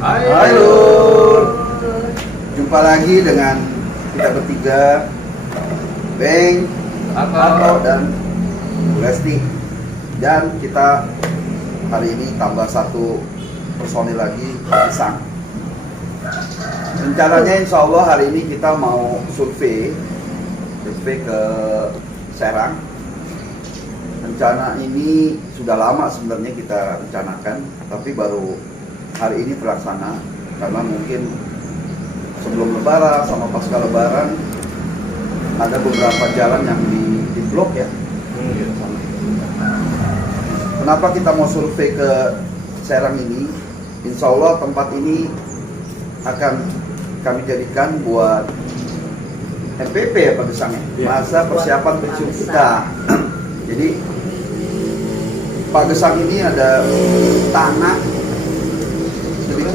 Hai Lur. Jumpa lagi dengan kita bertiga, Beng, Atau dan Lesti. Dan kita hari ini tambah satu personil lagi, Pak Isang. Rencananya insya Allah hari ini kita mau survei ke Serang. Rencana ini sudah lama sebenarnya kita rencanakan, tapi baru hari ini terlaksana karena mungkin sebelum lebaran sama pasca lebaran ada beberapa jalan yang di blok ya. Kenapa kita mau survei ke Serang ini? Insya Allah tempat ini akan kami jadikan buat MPP ya Pak Gesang ya, masa persiapan pensiun kita. Jadi Pak Gesang ini ada tanah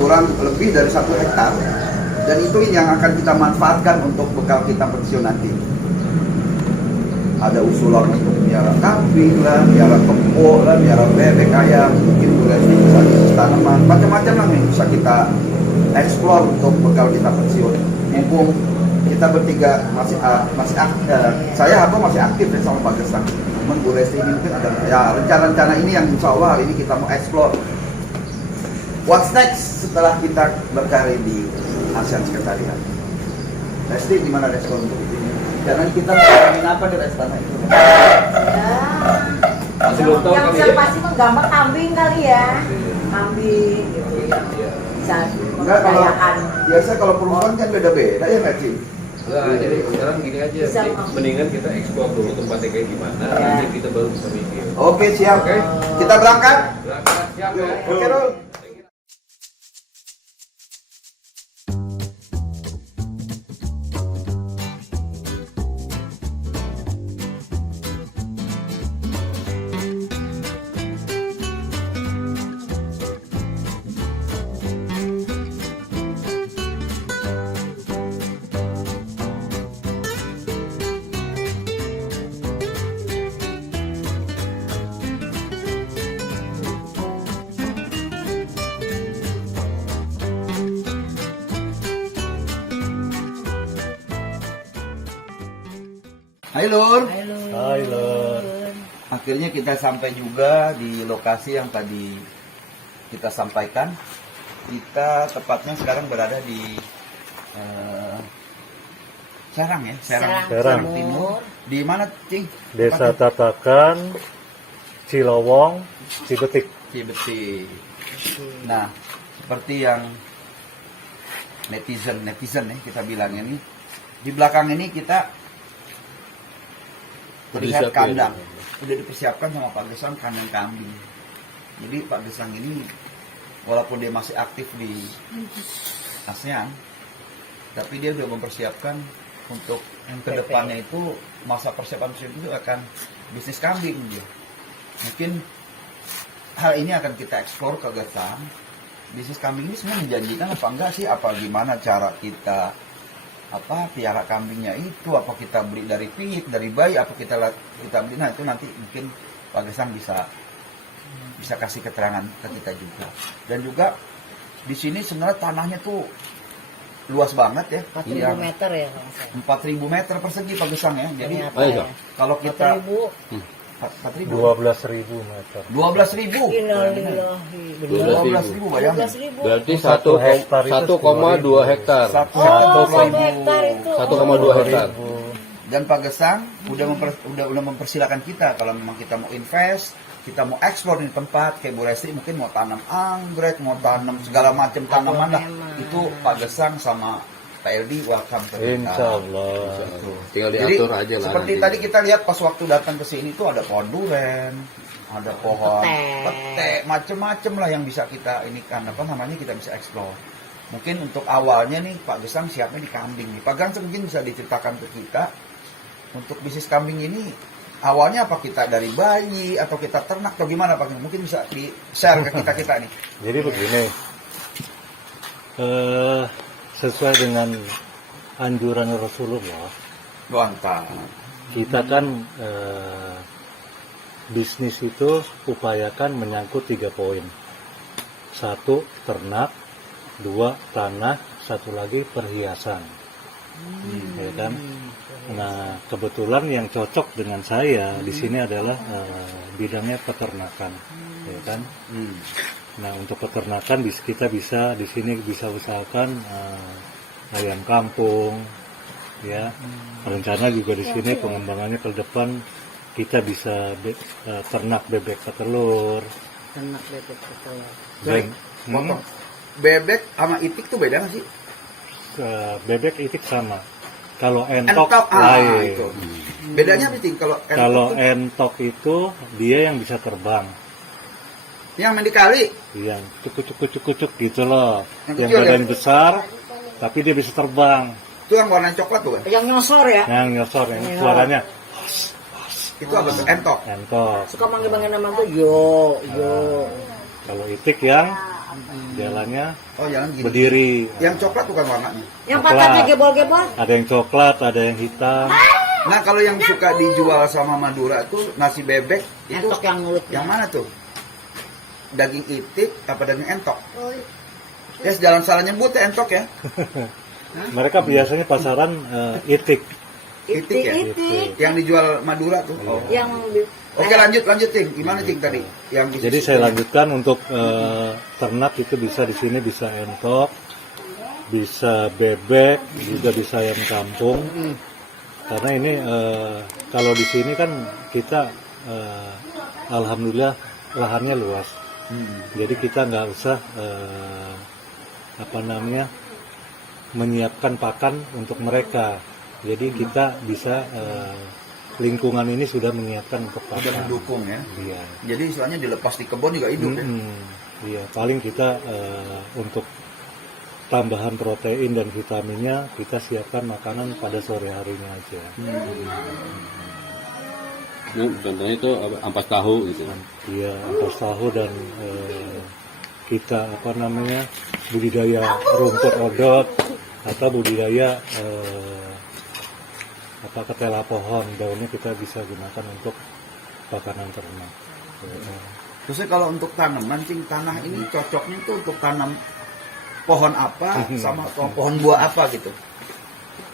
lebih dari 1 hektar, dan itu yang akan kita manfaatkan untuk bekal kita pensiun nanti. Ada usulan untuk miara kambing lah, miara kebo lah, miara bebek ayam, mungkin boleh bisa tanaman, macam-macam lah yang bisa kita eksplor untuk bekal kita pensiun. Mumpung kita bertiga masih saya masih aktif ya sama Pak Gesang. Cuman Bu Lesti ini mungkin ada ya rencana-rencana ini yang insya Allah hari ini kita mau eksplor. What's next setelah kita berkarir di ASEAN Sekretariat? Lesti, gimana respon untuk ini? Karena kita ngomongin apa di restoran itu? Masih belum tahu kali ya? Yang pasti menggambar kambing kali ya. Kambing gitu ya. Bisa memperdayakan. Biasa kalau perempuan kan beda-beda ya nggak Cim? Nah, jadi sekarang gini aja, mendingan kita eksplor dulu tempatnya kayak gimana, nanti kita baru bisa mikir. Oke, siap. Oke. Kita berangkat? Berangkat, siap ya. Oke, Rul. Hai Lur. Hai Lur. Akhirnya kita sampai juga di lokasi yang tadi kita sampaikan. Kita tepatnya sekarang berada di Serang ya, Serang Timur. Di mana, Cing? Desa Tatakan, Cilowong, Cibetik. Cibetik. Nah, seperti yang netizen ya kita bilang ini, di belakang ini kita terlihat kandang, udah dipersiapkan sama Pak Gesang kandang kambing. Jadi Pak Gesang ini walaupun dia masih aktif di ASEAN, tapi dia udah mempersiapkan untuk kedepannya itu masa persiapan itu akan bisnis kambing dia. Mungkin hal ini akan kita eksplor ke Gesang. Bisnis kambing ini sebenarnya menjanjikan apa enggak sih? Apa gimana cara kita piara kambingnya itu, apa kita beli dari pit, dari bayi, apa kita beli, nah itu nanti mungkin Pak Gesang bisa kasih keterangan ke kita juga. Dan juga di sini sebenarnya tanahnya tuh luas banget ya, 4.000 meter ya Bang. 4.000 meter persegi Pak Gesang ya. Jadi ya. kalau kita 12.000 meter. 12.000. Innalillahi. 12.000 bayangin. 12.000. Berarti 1 hektar itu 1,2 hektar. 1,2 hektar itu. 1,2 hektar. Dan Pak Gesang udah mempersilakan kita kalau memang kita mau invest, kita mau eksplor di tempat kayak Bu Lesti mungkin mau tanam anggrek, mau tanam segala macam tanaman lah. Itu Pak Gesang sama Pak LD welcome ke kita. Insyaallah. Tinggal Jadi diatur aja lah. seperti nanti. tadi kita lihat pas waktu datang ke sini tuh ada pohon duren, ada pohon pete, macem-macem lah yang bisa kita ini kan kita bisa eksplor. Mungkin untuk awalnya nih Pak Gesang siapnya di kambing nih. Pak Gesang mungkin bisa diceritakan ke kita untuk bisnis kambing ini awalnya apa kita dari bayi atau kita ternak atau gimana Pak? Mungkin bisa di share ke kita nih. Jadi begini, sesuai dengan anjuran Rasulullah, Mantap. kita kan bisnis itu upayakan menyangkut 3 poin. 1, ternak. 2 tanah, 1 lagi perhiasan. Ya kan? Nah, kebetulan yang cocok dengan saya di sini adalah bidangnya peternakan, ya kan? Nah, untuk peternakan kita bisa di sini bisa usahakan ayam kampung, ya. Rencana juga di sini pengembangannya ke depan kita bisa ternak bebek petelur. Ternak bebek petelur. Dan, Potong. Bebek sama itik tuh beda nggak sih? bebek itik sama. Kalau entok, Entok, lain. itu. Bedanya apa sih kalau entok? Kalau tuh? entok itu dia yang bisa terbang, Yang main di kali. yang cukuk gitu loh. Yang Yang kecil, badan besar, tapi dia bisa terbang. Itu yang warna coklat tuh kan? Yang nyosor ya? Yang nyosor, yang Iya. suaranya Itu apa tuh? Entok. entok. Suka manggil-manggil nama gue, yo. Kalau itik yang jalannya Oh, jangan gini. berdiri. Yang coklat bukan warnanya. Yang Coklat. pantatnya gebol-gebol. Ada yang coklat, ada yang hitam. Nah, kalau yang suka dijual sama Madura tuh nasi bebek itu Entok yang mulut. yang mana tuh? Daging itik apa daging entok? Ya, jalan salah nyebut ya entok ya. Mereka biasanya pasaran itik. Itik ya? Itik. Yang dijual Madura tuh. Oh. Yang Oke, lanjut Cing. Gimana Cing tadi? Yang bisnis Jadi saya ini? lanjutkan untuk ternak itu bisa di sini bisa entok, bisa bebek, juga bisa ayam kampung. Karena ini kalau di sini kan kita alhamdulillah lahannya luas. Jadi kita nggak usah menyiapkan pakan untuk mereka. Jadi kita bisa lingkungan ini sudah menyiapkan untuk Udah pakan. mendukung ya. Iya. Jadi istilahnya dilepas di kebun juga hidup ya. Iya, paling kita untuk tambahan protein dan vitaminnya kita siapkan makanan pada sore harinya aja. Nah, contohnya itu ampas tahu gitu. Iya, ampas tahu dan kita budidaya rumput odot atau budidaya ketela pohon, daunnya kita bisa gunakan untuk pakanan ternak. Terusnya kalau untuk tanaman Cing, tanah ini cocoknya tuh untuk tanam pohon apa sama pohon buah apa gitu.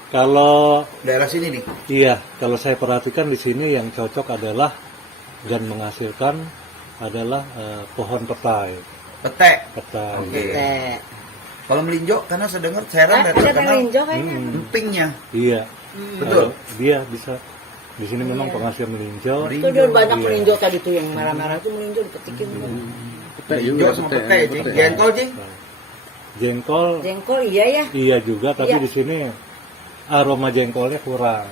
Kalau Daerah sini nih. iya, kalau saya perhatikan di sini yang cocok adalah dan menghasilkan adalah pohon petai. Petek. Petai. Oke. Teh. Kalau melinjo karena saya dengar Serang dan Ada terkenal melinjo kayaknya. empingnya. Iya. Betul. Dia bisa di sini memang penghasil melinjo. Itu dia banyak Iya. melinjo tadi tuh yang merah-merah itu melinjo dipetikin. Melinjo sama petek Cing. Jengkol Cing. Jengkol Jengkol iya ya. iya juga, tapi Iya. di sini aroma jengkolnya kurang.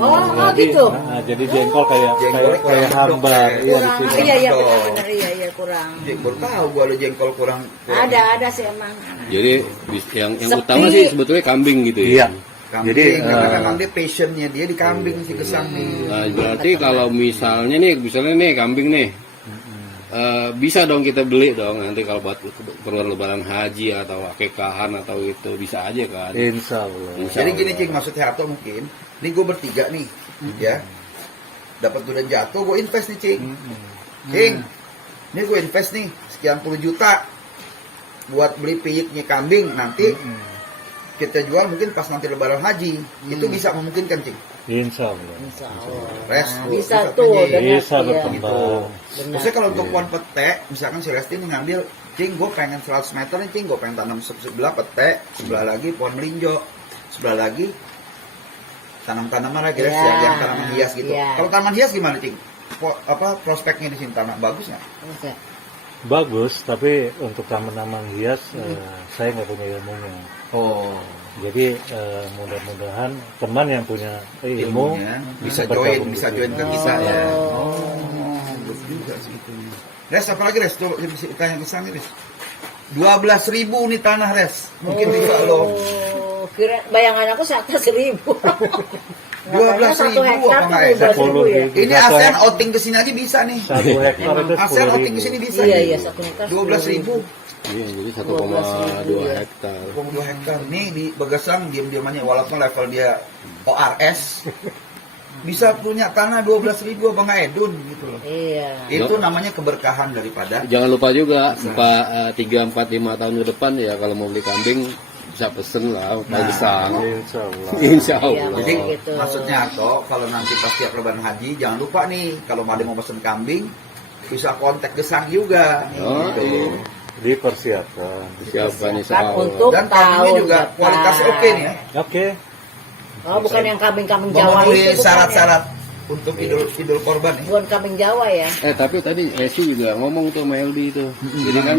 Oh gitu. Nah, jadi jengkol kayak Jengkolnya kurang hambar. medok, Iya di Kurang. sini. Iya iya Betul. benar-benar iya kurang. Baru tahu gua lo jengkol kurang. Ada sih emang. Jadi yang Sepi. utama sih sebetulnya kambing gitu ya. Iya. Kambing, Jadi, karena memang dia passionnya dia di kambing si Gesang nih. Nah, berarti kalau misalnya nih kambing nih, bisa dong kita beli dong nanti kalau buat keperluan lebaran haji atau akekahan atau itu bisa aja kan. Insya Allah. Insya Jadi gini Allah. Cing, maksudnya Harto mungkin, ini gue bertiga nih, ya, dapat duren jatuh, gue invest nih Cing. Cing, ini gue invest nih sekian puluh juta buat beli piyiknya kambing nanti kita jual mungkin pas nanti lebaran haji, itu bisa memungkinkan Cing. Insya Allah. Insya Allah. Res, Nah, Bu, bisa bisa tuh. aja. benar, Bisa iya. berkembang. Benar. Terusnya kalau untuk pohon petek, misalkan si Resti nih ngambil, Cing, gue pengen 100 meter nih Cing, gue pengen tanam sebelah petek, sebelah lagi pohon melinjo, sebelah lagi tanam-tanaman lagi Res, Iya. yang tanaman hias gitu. Iya. Kalau tanaman hias gimana Cing? Prospeknya di sini tanah bagus nggak? Bisa. Bagus, tapi untuk tanaman hias saya nggak punya ilmunya. Oh, Jadi mudah-mudahan teman yang punya ilmu ilmunya bisa bergabung join, bisa di join sini. ke kita ya. Oh. Bagus juga sih itu. Res, apa lagi Res? Coba bisa tanya ke sana Res. 12.000 nih tanah Res, mungkin bisa loh. Oh, kira bayangan aku 100.000. 12.000 apa nggak ya? 10.000. Ini ASEAN outing ke sini aja bisa nih. 1 hektar itu ASEAN outing ke 10.000. sini bisa. Iya nih. iya 1 hektar 12.000. Iya, jadi 12.000 1,2 ya. hektar. 22 hektar. Nih di Begesang diam-diamannya walaupun level dia ORS. bisa punya tanah 12.000 apa nggak edun gitu loh. Iya. Itu namanya keberkahan daripada Jangan lupa juga 3, 4, 5 tahun ke depan ya kalau mau beli kambing bisa pesen lah Pak Gesang. Insya Allah. Insya Iya, Allah. Jadi gitu. maksudnya toh kalau nanti pas tiap lebaran haji jangan lupa nih kalau ada mau pesen kambing bisa kontak Gesang juga. Oh, gitu. iya. Dipersiapkan. Siapa nih Kan soal untuk Dan kambingnya tahun juga depan. kualitasnya oke nih ya. Oke. Oh, bukan yang kambing-kambing Jawa Memenuhi itu bukan syarat-syarat untuk idul korban ya? ya. Bukan kambing Jawa ya. tapi tadi Esi juga ngomong tuh sama LD itu. Jadi kan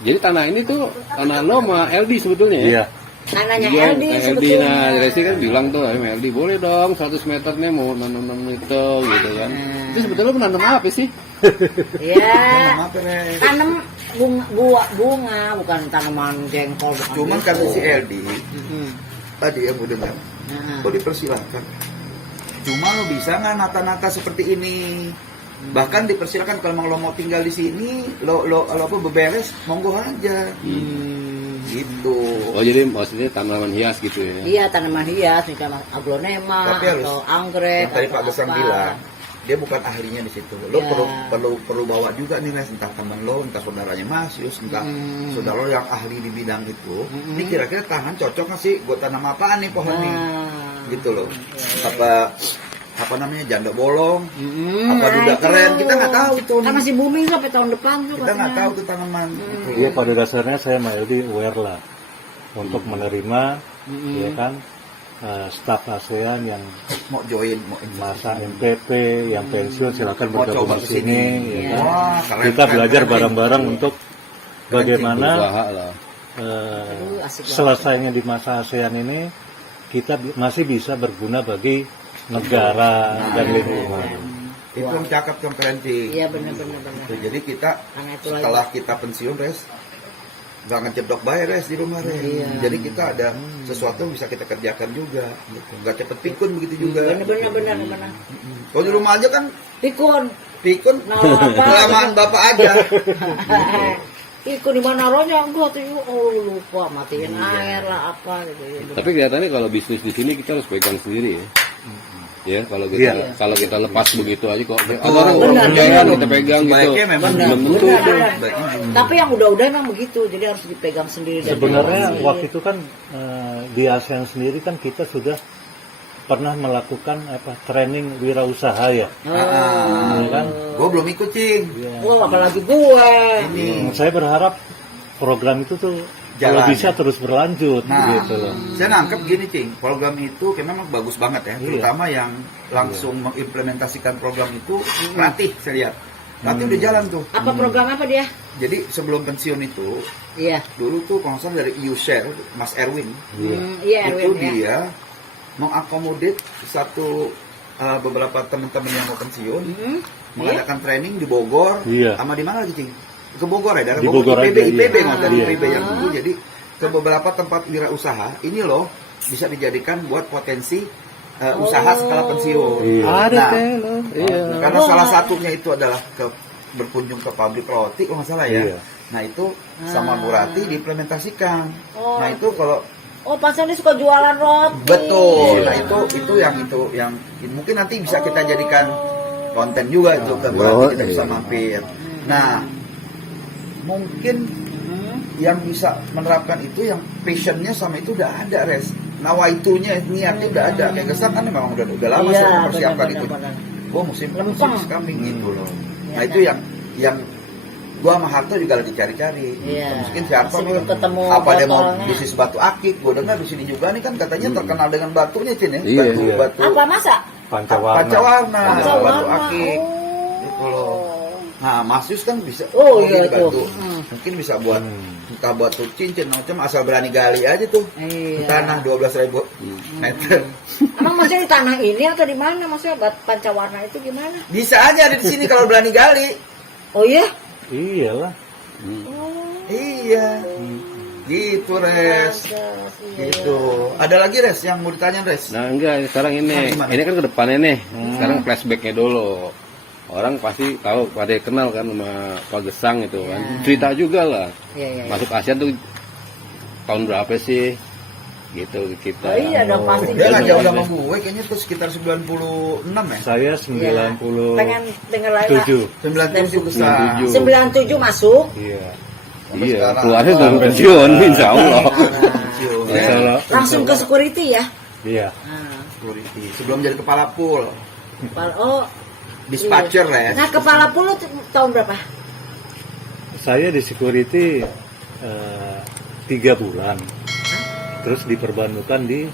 jadi tanah ini tuh tanah lo sama LD sebetulnya ya. Iya. Tanahnya Iya, LD LD sebetulnya. nah Resi kan bilang tuh sama LD boleh dong 100 meter nih mau nanam itu gitu kan. Itu sebetulnya menanam apa sih? Iya. Maaf ya. Tanam bunga, bukan tanaman jengkol. Bukan Cuman gitu. kata si LD Mm-mm. tadi yang udah dengar, Nah. kok dipersilahkan. Cuma lo bisa nggak nata-nata seperti ini? Bahkan dipersilakan kalau mau lo mau tinggal di sini, lo apa beberes, monggo aja. Gitu. Oh jadi maksudnya tanaman hias gitu ya. Iya, tanaman hias, misalnya aglonema Tapi harus atau anggrek. yang tadi atau Pak Gesang apa. bilang, dia bukan ahlinya di situ. Lo Ya. perlu bawa juga nih Res, entah teman lo, entah saudaranya Mas Yus, entah saudara lo yang ahli di bidang itu. Ini kira-kira tangan cocok nggak sih buat tanam apaan nih pohon nih? Nah. Gitu loh. Ya. Apa namanya janda bolong? Mm-mm, Apa duda itu. keren? Kita nggak tahu tuh. Kan nih. masih booming sampai tahun depan tuh. Kita nggak katanya. tahu tuh tanaman. Gitu. Iya, pada dasarnya saya sama LD aware lah untuk menerima, ya kan, staf ASEAN yang Mau join, mau masa MPP, yang pensiun silakan Mau bergabung coba di kesini. sini, ya Iya. kan. Wah, keren, Kita keren, belajar keren. bareng-bareng untuk bagaimana Usaha lah. Aduh, asik banget. selesainya di masa ASEAN ini kita masih bisa berguna bagi negara dan lingkungan. Itu yang cakep yang keren sih. Iya, benar-benar. Tuh, jadi kita Karena itu setelah kita pensiun Res, nggak ngecedok bayar Res di rumah Res. Iya. Jadi kita ada sesuatu yang bisa kita kerjakan juga. Gitu. Nggak cepet pikun begitu juga. Benar-benar. Kalau di rumah aja kan Pikun. pikun Nah, apa? kelamaan bapak aja. Pikun di mana ronya gua tuh lupa matiin air lah apa gitu. Tapi kelihatannya kalau bisnis di sini kita harus pegang sendiri ya. Ya kalau Iya. kita lepas begitu aja kok. Ada orang Benar, percaya benar. kita pegang gitu. Sebaiknya memang Belum tentu Benar, tuh. benar. Baiknya Tapi yang udah-udah emang begitu, jadi harus dipegang sendiri. dan Sebenarnya dipegang sendiri. waktu itu kan di ASEAN sendiri kan kita sudah pernah melakukan training wirausaha ya, ya kan? Gue belum ikut cing. Oh, apalagi gue. Ini Saya berharap program itu tuh kalau Jalan, bisa ya? terus berlanjut Nah, gitu loh. saya nangkep gini cing, program itu kayak memang bagus banget ya, Iya. terutama yang langsung mengimplementasikan program itu pelatih saya lihat. Pelatih udah jalan tuh. Apa program apa dia? Jadi sebelum pensiun itu, Iya. dulu tuh kalau nggak salah dari U-Share, Mas Erwin, Iya, itu Erwin ya. dia mengakomodir beberapa teman-teman yang mau pensiun, mengadakan training di Bogor, Iya. sama di mana lagi cing? Ke Bogor ya, dari Di Bogor, Bogor IPB, aja, IPB iya. nggak dari Iya. IPB yang dulu, jadi ke beberapa tempat wirausaha, ini loh bisa dijadikan buat potensi usaha setelah pensiun. Iya. Ada Nah, teh lo. Iya. karena salah satunya itu adalah berkunjung ke pabrik roti kalau nggak salah ya. Iya. Nah itu sama Bu Rati diimplementasikan. Oh. Nah itu kalau Oh, Pak Sandi suka jualan roti. betul, nah itu yang mungkin nanti bisa kita jadikan konten juga itu ke Bu Rati, kita bisa mampir. Nah mungkin yang bisa menerapkan itu yang passionnya sama itu udah ada Res. Nawaitunya niatnya udah ada. Kayak Gesang kan memang udah lama Iya, sih mempersiapkan itu. benar. Gua musim Lempeng. kambing gitu loh. Iya, Nah itu yang gua sama Harto juga lagi cari-cari. Iya. Mungkin si Harto Sebelum nih, ketemu apa dia mau botolnya. bisnis batu akik? Gua dengar di sini juga nih kan katanya terkenal dengan batunya Cin ya. Iya, Batu iya. batu Apa masa? Pancawarna. pancawarna, Pancawarna. batu akik. Oh. Gitu loh. Nah, Mas Yus kan bisa Oh, ini iya, batu. itu. Mungkin bisa buat entah buat cincin macam asal berani gali aja tuh. Iya. Tanah 12.000 meter. Emang maksudnya di tanah ini atau di mana? Maksudnya pancawarna itu gimana? Bisa aja ada di sini kalau berani gali. Oh iya? Iyalah. Iya. Gitu, Res. Gitu. Ada lagi Res yang mau ditanya Res? Nah enggak, sekarang ini Nah, gimana? ini kan ke depannya nih. Sekarang flashbacknya dulu. Orang pasti tahu, pada kenal kan sama Pak Gesang itu kan. Cerita juga lah. Iya, iya. Masuk ASEAN tuh tahun berapa sih? gitu kita. Oh iya dong pasti. Dia nggak gitu. jauh sama gue, kayaknya tuh sekitar 96 ya. Saya Iya. Pengen denger lagi. 97. 97 besar. 97. 97 masuk. Iya. Sampai Iya, sekarang. keluarnya belum pensiun, insya Allah. Pensiun, ya. Masalah. Langsung ke security ya. Iya. Nah, Security. Sebelum jadi kepala pool, oh, dispatcher lah ya. nah kepala pulu tahun berapa? Saya di security 3 bulan. Terus diperbantukan di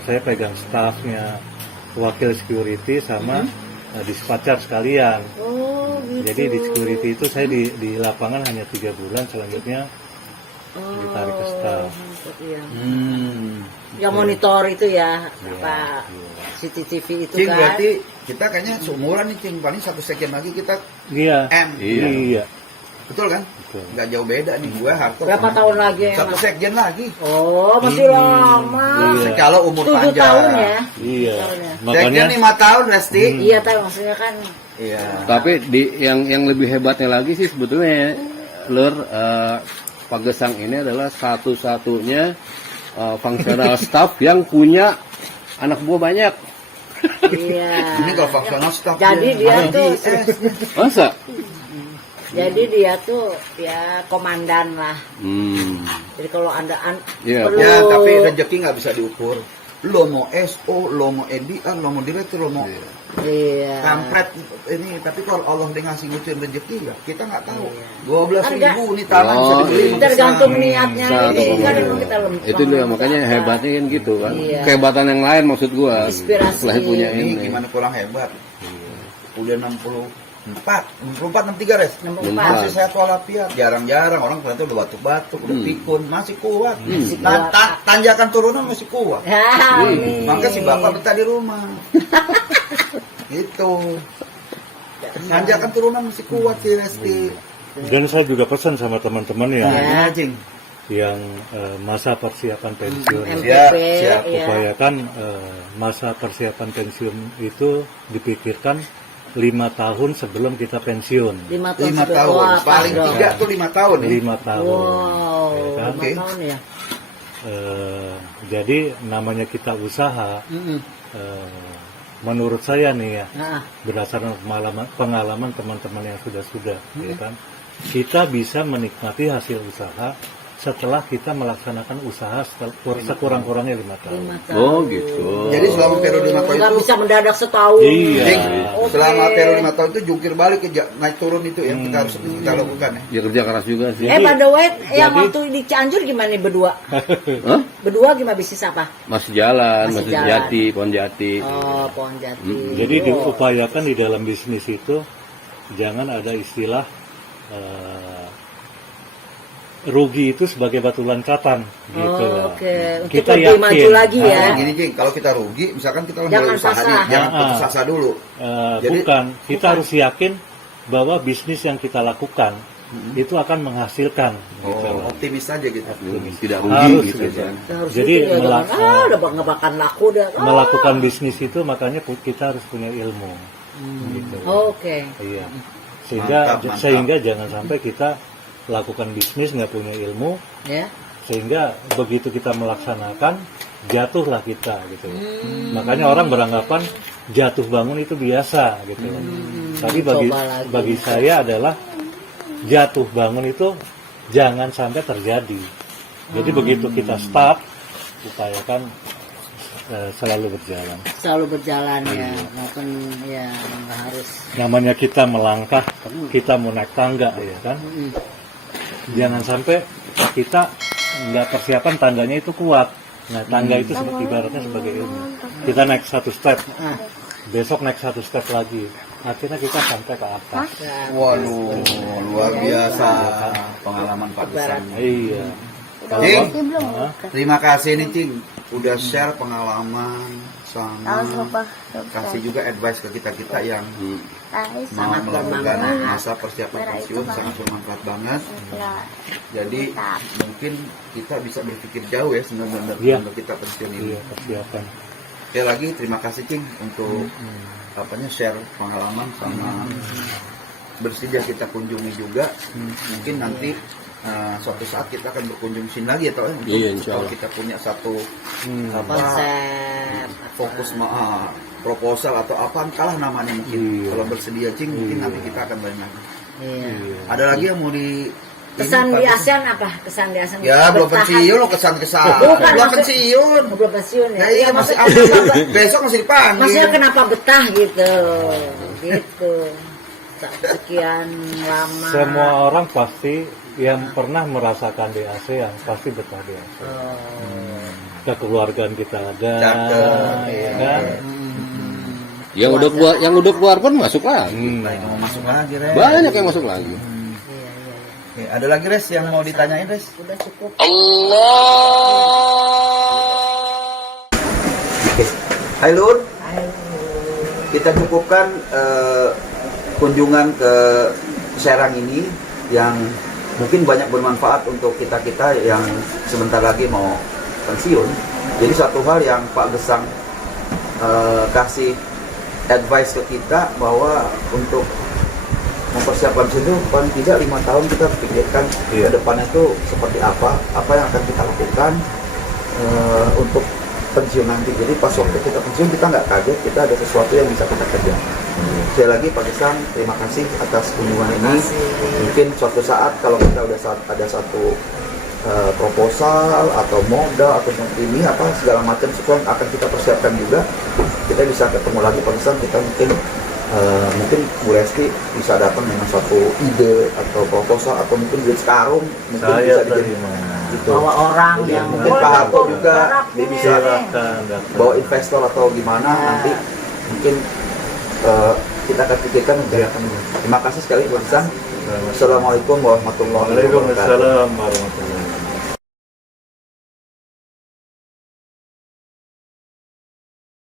saya pegang staffnya, wakil security sama dispatcher sekalian. Oh, gitu. Jadi di security itu saya di lapangan hanya 3 bulan, selanjutnya ditarik ke staff. Iya. Hmm. Ya monitor itu ya, Iya, apa iya. CCTV itu Cing, kan. berarti kita kayaknya seumuran nih Cing, paling 1 second lagi kita Iya. M. Iya. Iya. Betul kan? Betul. Nggak jauh beda nih gue Harto. Berapa sama- tahun lagi ya? 1 second lagi. Oh, masih lama. Iya. Kalau umur 7 panjang. tahun ya. Iya. Tahun ya. Second Makanya 5 tahun Resti. Iya, tahu maksudnya kan. Iya. Tapi yang lebih hebatnya lagi sih sebetulnya Lur, Pagesang ini adalah satu-satunya functional staff yang punya anak buah banyak. Iya. Ini kalau functional staff. Jadi dia tuh Masa? jadi dia tuh ya komandan lah. Jadi kalau Anda Iya. perlu Ya, tapi rezeki nggak bisa diukur. Lo mau SO, lo mau EDR, lo mau direktur, lo mau iya. kampret ini. Tapi kalau Allah dia ngasih ngucin rezeki ya kita nggak tahu. Iya. 12.000 nih tanah bisa Oh, dibeli. iya. Tergantung niatnya. Satu Ini kan pemain. emang kita lemah. Itu dia makanya hebatnya kan gitu kan. Iya. Kehebatan yang lain maksud gua. Inspirasi. Selain punya Ini ini. gimana kurang hebat. Udah 64, 63 res. 64. Masih sehat walafiat. Jarang-jarang orang ternyata udah batuk-batuk, udah pikun, masih kuat. Masih Nah, kuat. tanjakan turunan masih kuat. Ya, amin. Maka si bapak betah di rumah. Gitu. Tanjakan turunan masih kuat si Resti. dan saya juga pesan sama teman-teman Ya. Nah, Cing. yang masa persiapan pensiun. MPP, Siap, siap. ya. Upayakan masa persiapan pensiun itu dipikirkan 5 tahun sebelum kita pensiun. 5 tahun. 5 sebelum- tahun. Wah, Paling pas dong. 3 tuh 5 tahun ya. 5 tahun. Wow, Ya kan? 5 Oke. tahun ya. Jadi namanya kita usaha, Mm-mm. menurut saya nih ya, Nah, berdasarkan pengalaman teman-teman yang sudah ya kan, kita bisa menikmati hasil usaha setelah kita melaksanakan usaha sekurang-kurangnya 5 tahun. 5 tahun. Oh gitu. Jadi selama periode 5 tahun Nggak itu, bisa mendadak setahun. Iya. Cing, Oke. selama periode 5 tahun itu jungkir balik ke naik turun itu yang kita harus kita lakukan ya. Ya kerja keras juga sih. By the way, yang jadi- waktu di Cianjur gimana nih berdua? Hah? Berdua gimana bisnis apa? Masih jalan, Masih masih jalan. jati, pohon jati. Oh, pohon jati. Jadi Oh. diupayakan di dalam bisnis itu jangan ada istilah rugi itu sebagai batu loncatan gitu. Oh, oke. Untuk Kita lebih maju yakin. lagi ya. Nah, gini Cing, kalau kita rugi, misalkan kita Jangan mulai usaha nih, pasrah. jangan Ah. putus asa dulu. Jadi- Bukan, kita harus yakin bahwa bisnis yang kita lakukan itu akan menghasilkan. Gitu. Oh, optimis aja gitu. Tidak rugi Harus gitu gitu. kan. Harus Jadi gitu ya, melak- jangan, udah nggak bakal laku dah. Melakukan bisnis itu makanya kita harus punya ilmu. Gitu. Oke. Iya. Sehingga Mantap, mantap. sehingga jangan sampai kita lakukan bisnis nggak punya ilmu, Ya. sehingga begitu kita melaksanakan jatuhlah kita gitu. Makanya orang beranggapan jatuh bangun itu biasa gitu. Tapi Coba lagi. bagi saya adalah jatuh bangun itu jangan sampai terjadi. Jadi begitu kita start, upayakan selalu berjalan. Selalu berjalan ya, maupun ya nggak harus. Namanya kita melangkah, kita mau naik tangga ya kan. Jangan sampai kita nggak persiapan tangganya itu kuat. Nah tangga itu ibaratnya sebagai ilmu. Kita naik 1 step, Ah, besok naik 1 step lagi. Akhirnya kita sampai ke atas. ya. Waduh, luar biasa pengalaman Pak Besar. Iya. Cing, Hah? terima kasih nih Cing, udah share pengalaman sama kasih juga advice ke kita yang mau Sangat melakukan bermanfaat. masa persiapan pensiun, sangat bermanfaat banget. Jadi mungkin kita bisa berpikir jauh ya sebenarnya Iya. untuk kita pensiun ini. Iya, persiapan. Sekali lagi terima kasih Cing untuk apanya share pengalaman sama bersedia kita kunjungi juga. Mungkin nanti suatu saat kita akan berkunjung sini lagi atau Iya, insya kalau Allah. kita punya satu Konsep. fokus proposal atau apa entahlah namanya mungkin. Iya. Kalau bersedia Cing mungkin nanti kita akan banyak lagi. Iya. Ada lagi yang mau di Kesan ini, di Pak? ASEAN apa? Kesan di ASEAN. Ya belum Bertahan. pensiun lo kesan-kesan. Bukan, Belum maksud- pensiun. Belum pensiun ya. Ya iya masih besok masih dipanggil. Maksudnya kenapa betah gitu? Gitu. Sekian lama. Semua orang pasti yang pernah merasakan di ASEAN pasti betah di ASEAN. Oh. Kekeluargaan kita ada, Cakep. ya kan? Yang udah keluar pun masuk lagi. Nah, ini mau masuk lagi, Res. Banyak yang masuk lagi. Iya, iya, iya. Oke, ada lagi Res yang mau ditanyain Res? Udah cukup. Oke. Hai Lur, Ayo. kita cukupkan kunjungan ke Serang ini yang mungkin banyak bermanfaat untuk kita-kita yang sebentar lagi mau pensiun. Jadi satu hal yang Pak Gesang kasih advice ke kita bahwa untuk mempersiapkan itu paling tidak 5 tahun kita pikirkan Iya. ke depan itu seperti apa yang akan kita lakukan untuk pensiun nanti. Jadi pas waktu kita pensiun kita nggak kaget, kita ada sesuatu yang bisa kita kerja. Sekali lagi Pak Gesang, terima kasih atas kunjungan ini. Mungkin suatu saat kalau kita udah ada satu proposal atau modal atau ini apa segala macam sesuatu yang akan kita persiapkan juga, kita bisa ketemu lagi Pak Gesang. Kita mungkin Bu Resti bisa datang dengan suatu ide atau proposal atau mungkin duit sekarung mungkin bisa gitu. Bawa orang Jadi yang mungkin Pak Harto juga dia bisa bawa investor atau gimana nanti mungkin kita akan pikirkan untuk terima kasih sekali Bu Gesang. Assalamualaikum warahmatullahi wabarakatuh. Waalaikumsalam warahmatullahi wabarakatuh.